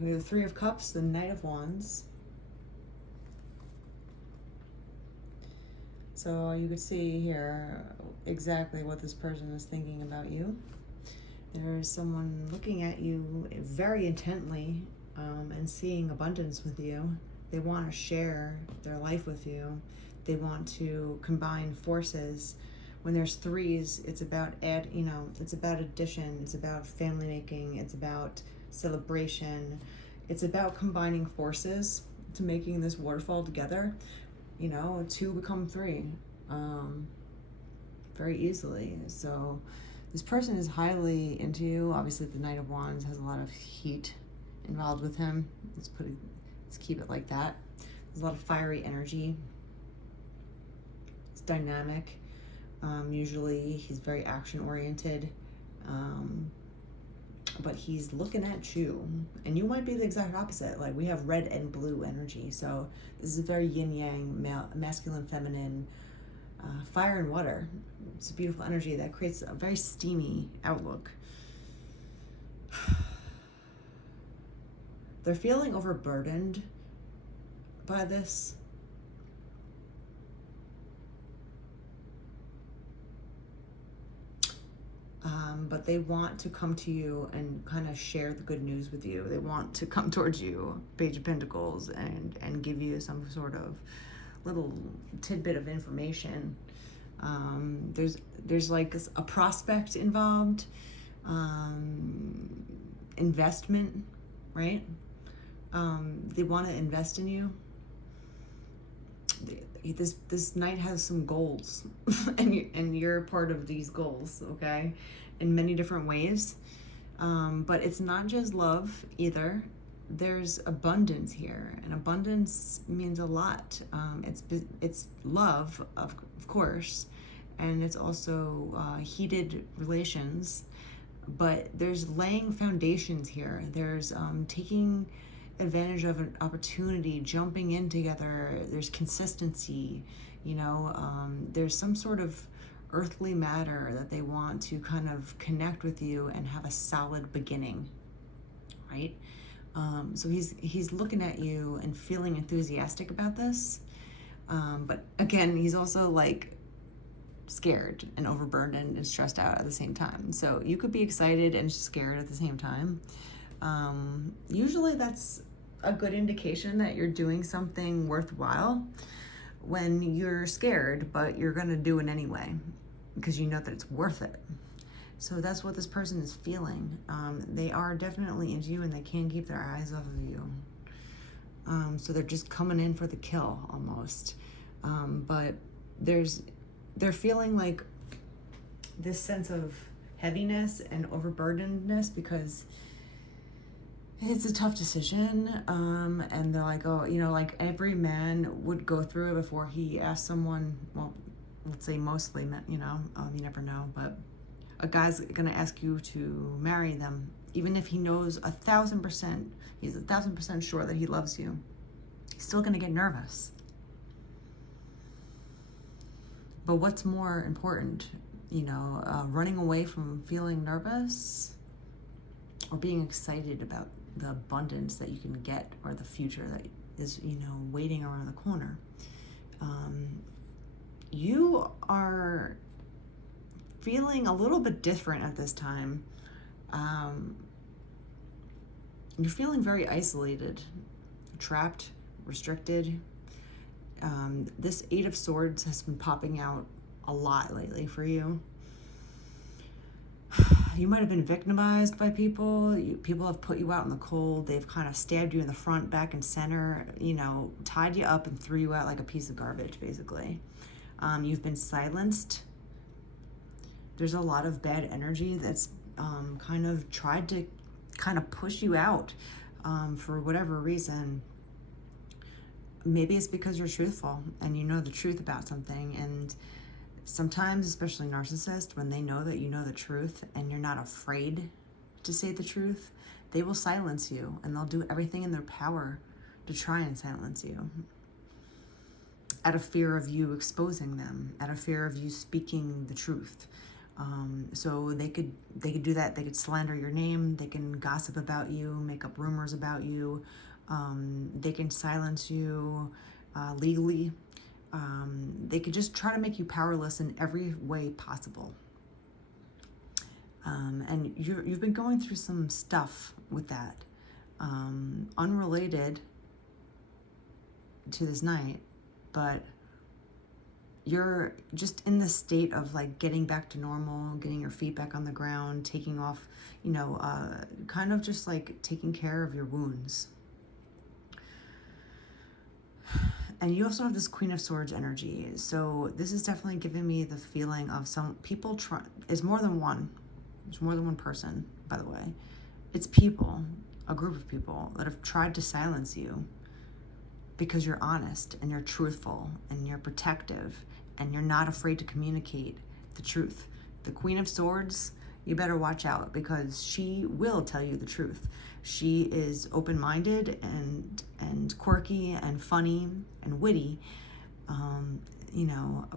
we have the Three of Cups, the Knight of Wands. So you could see here exactly what this person is thinking about you. There is someone looking at you very intently and seeing abundance with you. They want to share their life with you. They want to combine forces. When there's threes, it's about it's about addition, it's about family making, it's about celebration, it's about combining forces to making this waterfall together. Two become three very easily. So this person is highly into you. Obviously, the Knight of Wands has a lot of heat involved with him. Let's keep it like that. There's a lot of fiery energy. It's dynamic. Usually he's very action oriented, but he's looking at you, and you might be the exact opposite. Like, we have red and blue energy, so this is a very yin yang, masculine, feminine, fire and water. It's a beautiful energy that creates a very steamy outlook. They're feeling overburdened by this. But they want to come to you and kind of share the good news with you. They want to come towards you, Page of Pentacles, and give you some sort of little tidbit of information. There's like a prospect involved, investment, right? They want to invest in you. This knight has some goals, and you're part of these goals, okay, in many different ways. But it's not just love either. There's abundance here, and abundance means a lot. It's love, of course, and it's also heated relations. But there's laying foundations here. There's taking advantage of an opportunity, jumping in together. There's consistency, there's some sort of earthly matter that they want to kind of connect with you and have a solid beginning, right? So he's looking at you and feeling enthusiastic about this, but again, he's also like scared and overburdened and stressed out at the same time. So you could be excited and scared at the same time. Usually that's a good indication that you're doing something worthwhile when you're scared, but you're gonna do it anyway because you know that it's worth it. So that's what this person is feeling. They are definitely into you, and they can't keep their eyes off of you. So they're just coming in for the kill almost. But they're feeling like this sense of heaviness and overburdenedness because it's a tough decision, and they're like, oh, like every man would go through it before he asked someone, well, let's say mostly men, you never know, but a guy's gonna ask you to marry them, even if he knows 1,000%, he's 1,000% sure that he loves you, he's still gonna get nervous. But what's more important, running away from feeling nervous or being excited about the abundance that you can get, or the future that is, waiting around the corner. You are feeling a little bit different at this time. You're feeling very isolated, trapped, restricted. This Eight of Swords has been popping out a lot lately for you. You might have been victimized by people. People have put you out in the cold. They've kind of stabbed you in the front, back, and center, tied you up and threw you out like a piece of garbage, basically. You've been silenced. There's a lot of bad energy that's kind of tried to kind of push you out for whatever reason. Maybe it's because you're truthful and you know the truth about something, and sometimes, especially narcissists, when they know that you know the truth and you're not afraid to say the truth, they will silence you, and they'll do everything in their power to try and silence you out of fear of you exposing them, out of fear of you speaking the truth. So they could do that. They could slander your name. They can gossip about you, make up rumors about you. They can silence you legally. They could just try to make you powerless in every way possible. And you've been going through some stuff with that, unrelated to this night, but you're just in this state of like getting back to normal, getting your feet back on the ground, taking off, kind of just like taking care of your wounds. And you also have this Queen of Swords energy. So this is definitely giving me the feeling of some people it's more than one. There's more than one person, by the way. It's people, a group of people that have tried to silence you because you're honest and you're truthful and you're protective and you're not afraid to communicate the truth. The Queen of Swords, you better watch out because she will tell you the truth. She is open-minded and quirky and funny and witty,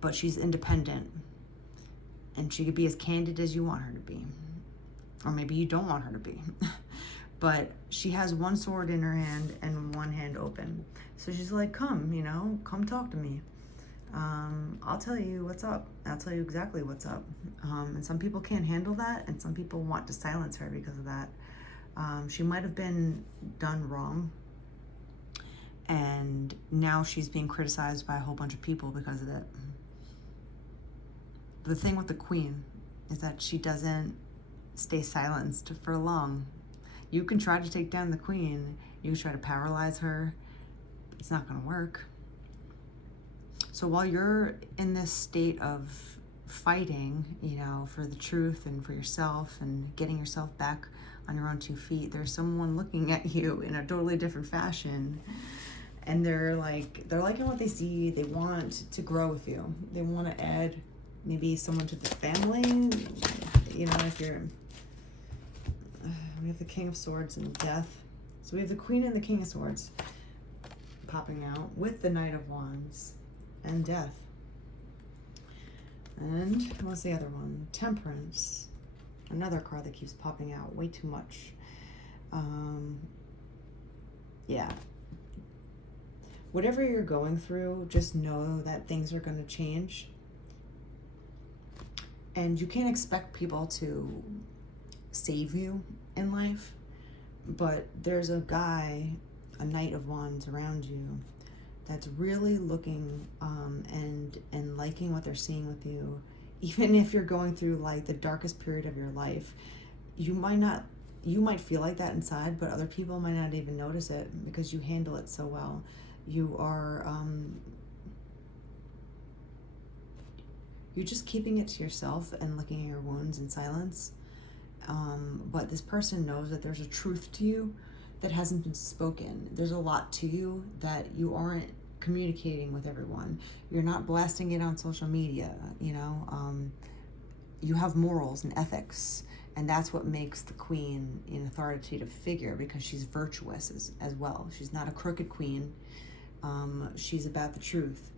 but she's independent. And she could be as candid as you want her to be. Or maybe you don't want her to be. But she has one sword in her hand and one hand open. So she's like, come talk to me. I'll tell you what's up. I'll tell you exactly what's up. And some people can't handle that, and some people want to silence her because of that. She might have been done wrong, and now she's being criticized by a whole bunch of people because of it. The thing with the Queen is that she doesn't stay silenced for long. You can try to take down the Queen. You can try to paralyze her. It's not going to work. So while you're in this state of fighting, for the truth and for yourself and getting yourself back on your own 2 feet, there's someone looking at you in a totally different fashion. And they're liking what they see. They want to grow with you. They want to add maybe someone to the family. If you're... we have the King of Swords and Death. So we have the Queen and the King of Swords popping out with the Knight of Wands and Death. And what's the other one? Temperance. Another card that keeps popping out way too much. Yeah. Whatever you're going through, just know that things are going to change. And you can't expect people to save you in life, but there's a guy, a Knight of Wands around you that's really looking and liking what they're seeing with you. Even if you're going through like the darkest period of your life, you might feel like that inside, but other people might not even notice it because you handle it so well. You are you're just keeping it to yourself and looking at your wounds in silence. But this person knows that there's a truth to you that hasn't been spoken. There's a lot to you that you aren't communicating with everyone. You're not blasting it on social media, you have morals and ethics, and that's what makes the Queen an authoritative figure, because she's virtuous as well. She's not a crooked queen. She's about the truth,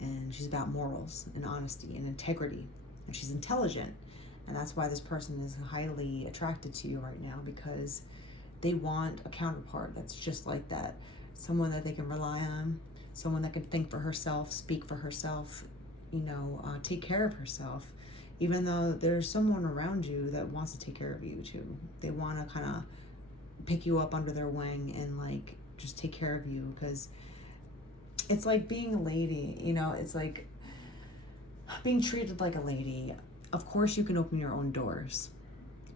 and she's about morals and honesty and integrity, and she's intelligent. And that's why this person is highly attracted to you right now, because they want a counterpart that's just like that. Someone that they can rely on, someone that can think for herself, speak for herself, take care of herself. Even though there's someone around you that wants to take care of you too. They want to kind of pick you up under their wing and like just take care of you, because it's like being a lady, it's like being treated like a lady. Of course you can open your own doors,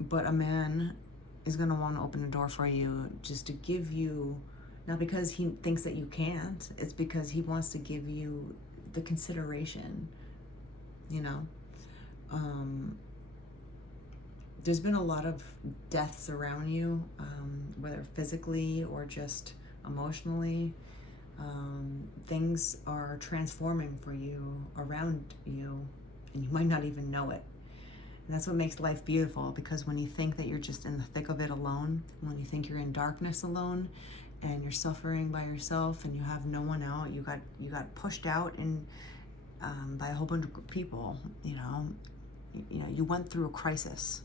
but a man is going to want to open a door for you just to give you, not because he thinks that you can't, it's because he wants to give you the consideration, There's been a lot of deaths around you, whether physically or just emotionally. Things are transforming for you, around you, and you might not even know it. And that's what makes life beautiful, because when you think that you're just in the thick of it alone, when you think you're in darkness alone and you're suffering by yourself and you have no one out, you got pushed out and by a whole bunch of people, You know, you went through a crisis,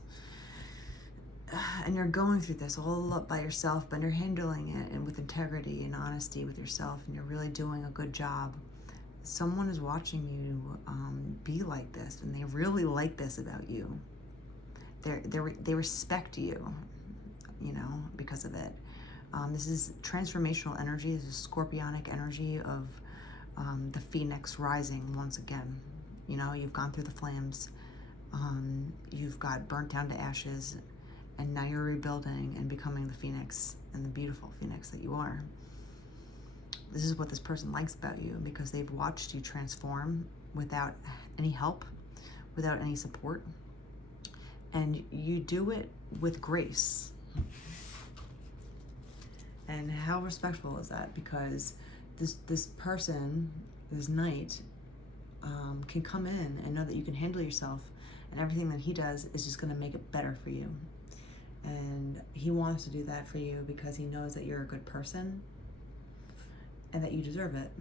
and you're going through this all up by yourself, but you're handling it and with integrity and honesty with yourself, and you're really doing a good job. Someone is watching you be like this, and they really like this about you. They respect you, you know, because of it. This is transformational energy. This is scorpionic energy of the phoenix rising once again. You know, you've gone through the flames. You've got burnt down to ashes, and now you're rebuilding and becoming the phoenix, and the beautiful phoenix that you are. This is what this person likes about you, because they've watched you transform without any help, without any support, and you do it with grace. And how respectful is that? Because this person, this knight, can come in and know that you can handle yourself, and everything that he does is just going to make it better for you. And he wants to do that for you because he knows that you're a good person and that you deserve it.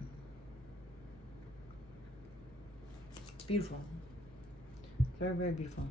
It's beautiful. Very, very beautiful.